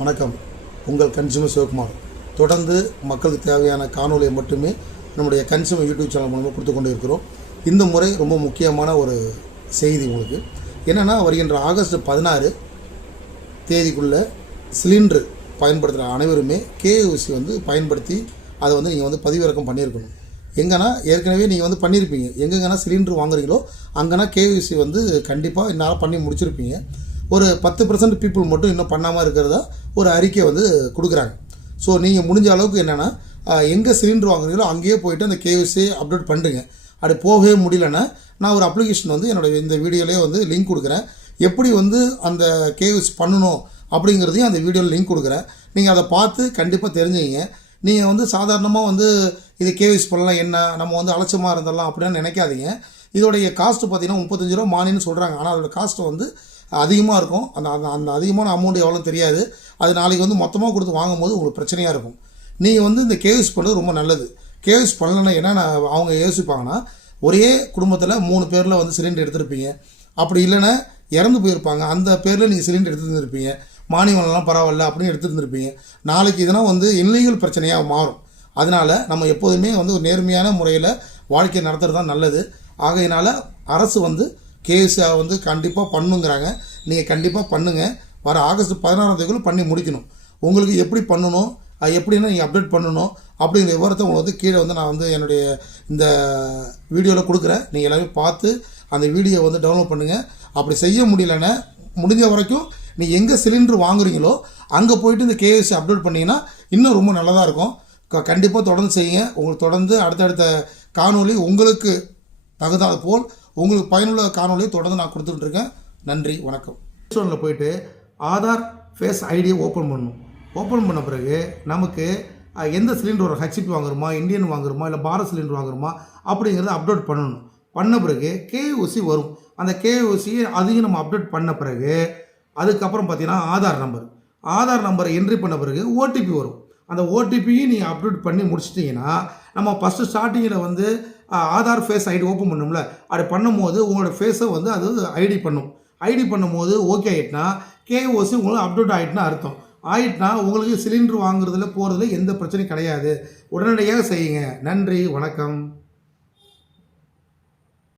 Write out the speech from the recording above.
வணக்கம். உங்கள் கன்சியூமர் சிவகுமார். தொடர்ந்து மக்களுக்கு தேவையான காணொலியை மட்டுமே நம்முடைய கன்சியூமர் யூடியூப் சேனல் மூலமாக கொடுத்து கொண்டு இருக்கிறோம். இந்த முறை ரொம்ப முக்கியமான ஒரு செய்தி உங்களுக்கு என்னென்னா, வருகின்ற ஆகஸ்ட் 16 தேதிக்குள்ளே சிலிண்டர் பயன்படுத்துகிற அனைவருமே கேஓசி பயன்படுத்தி அதை நீங்கள் பதிவிறக்கம் பண்ணியிருக்கணும். எங்கன்னா ஏற்கனவே நீங்கள் பண்ணியிருப்பீங்க. எங்கெங்கன்னா சிலிண்டர் வாங்குறீங்களோ அங்கன்னா கேஓசி கண்டிப்பாக என்னால் பண்ணி முடிச்சிருப்பீங்க. ஒரு 10% பீப்புள் மட்டும் இன்னும் பண்ணாமல் இருக்கிறதா ஒரு அறிக்கை கொடுக்குறாங்க. ஸோ நீங்கள் முடிஞ்ச அளவுக்கு என்னென்னா, எங்கே சிலிண்டர் வாங்குறீங்களோ அங்கேயே போய்ட்டு அந்த கேஓசி அப்டேட் பண்ணுறீங்க. அப்படி போகவே முடியலன்னா நான் ஒரு அப்ளிகேஷன் என்னோடய இந்த வீடியோலேயே லிங்க் கொடுக்குறேன். எப்படி அந்த கேஓசி பண்ணணும் அப்படிங்கிறதையும் அந்த வீடியோவில் லிங்க் கொடுக்குறேன். நீங்கள் அதை பார்த்து கண்டிப்பாக தெரிஞ்சுங்க. நீங்கள் சாதாரணமாக இது கேஓசி பண்ணலாம், என்ன நம்ம அலட்சியமாக இருந்தலாம் அப்படின்னு நினைக்காதீங்க. இதோடைய காஸ்ட்டு பார்த்தீங்கன்னா 35 ரூபா மானின்னு சொல்கிறாங்க. ஆனால் அதோடய காஸ்ட்டு அதிகமாக இருக்கும். அந்த அந்த அதிகமான அமௌண்ட் எவ்வளோ தெரியாது. அது நாளைக்கு மொத்தமாக கொடுத்து வாங்கும்போது உங்களுக்கு பிரச்சனையாக இருக்கும். நீங்கள் இந்த கேஓசி பண்ணுறது ரொம்ப நல்லது. கேஓசி பண்ணலன்னா என்ன அவங்க யோசிப்பாங்கன்னா, ஒரே குடும்பத்தில் 3 பேரில் சிலிண்டர் எடுத்துருப்பீங்க. அப்படி இல்லைன்னா இறந்து போயிருப்பாங்க. அந்த பேரில் நீங்கள் சிலிண்டர் எடுத்துருந்துருப்பீங்க. மானியம்லாம் பரவாயில்ல அப்படின்னு எடுத்துருந்துருப்பீங்க. நாளைக்கு இதெல்லாம் இல்லீகல் பிரச்சனையாக மாறும். அதனால் நம்ம எப்போதுமே ஒரு நேர்மையான முறையில் வாழ்க்கையை நடத்துகிறது தான் நல்லது. ஆகையினால் அரசு கேஸை கண்டிப்பாக பண்ணுங்கிறாங்க. நீங்கள் கண்டிப்பாக பண்ணுங்கள். வர ஆகஸ்ட் 16 தேதிக்குள்ளே பண்ணி முடிக்கணும். உங்களுக்கு எப்படி பண்ணணும், எப்படின்னா நீங்கள் அப்டேட் பண்ணணும் அப்படிங்கிற விவரத்தை உங்களுக்கு கீழே நான் என்னுடைய இந்த வீடியோவில் கொடுக்குறேன். நீங்கள் எல்லாமே பார்த்து அந்த வீடியோ டவுன்லோட் பண்ணுங்கள். அப்படி செய்ய முடியலன்னா முடிஞ்ச வரைக்கும் நீங்கள் எங்கே சிலிண்டர் வாங்குறீங்களோ அங்கே போய்ட்டு இந்த கேஓசி அப்டேட் பண்ணிங்கன்னா இன்னும் ரொம்ப நல்லதாக இருக்கும். கண்டிப்பாக தொடர்ந்து செய்யுங்க. உங்களுக்கு தொடர்ந்து அடுத்தடுத்த காணொலி உங்களுக்கு தகுந்தாது போல் உங்களுக்கு பயனுள்ள காணொலியை தொடர்ந்து நான் கொடுத்துட்டு இருக்கேன். நன்றி, வணக்கம். ஸ்டோனில் போயிட்டு ஆதார் ஃபேஸ் ஐடியை ஓப்பன் பண்ணணும். ஓப்பன் பண்ண பிறகு நமக்கு எந்த சிலிண்டர் வரும், ஹெச்பி வாங்குறோமா, இந்தியன் வாங்குறோமா, இல்லை பாரத் சிலிண்டர் வாங்குறோமா அப்படிங்கிறத அப்டேட் பண்ணணும். பண்ண பிறகு கேஓசி வரும். அந்த கேஓசி அதையும் நம்ம அப்டேட் பண்ண பிறகு அதுக்கப்புறம் பார்த்தீங்கன்னா ஆதார் நம்பரை என்ட்ரி பண்ண பிறகு ஓடிபி வரும். அந்த ஓடிபியும் நீங்கள் அப்டேட் பண்ணி முடிச்சிட்டிங்கன்னா நம்ம ஃபஸ்ட்டு ஸ்டார்டிங்கில் ஆதார் ஃபேஸ் ஐடி ஓப்பன் பண்ணோம்ல, அப்படி பண்ணும்போது உங்களோட ஃபேஸை அது ஐடி பண்ணும். ஐடி பண்ணும்போது ஓகே ஆகிட்டுனா கேஓசி உங்களுக்கு அப்டேட் ஆகிட்டுனா அர்த்தம். ஆகிட்டுனா உங்களுக்கு சிலிண்டர் வாங்குறதுல போகிறதுல எந்த பிரச்சனையும் கிடையாது. உடனடியாக செய்யுங்க. நன்றி, வணக்கம்.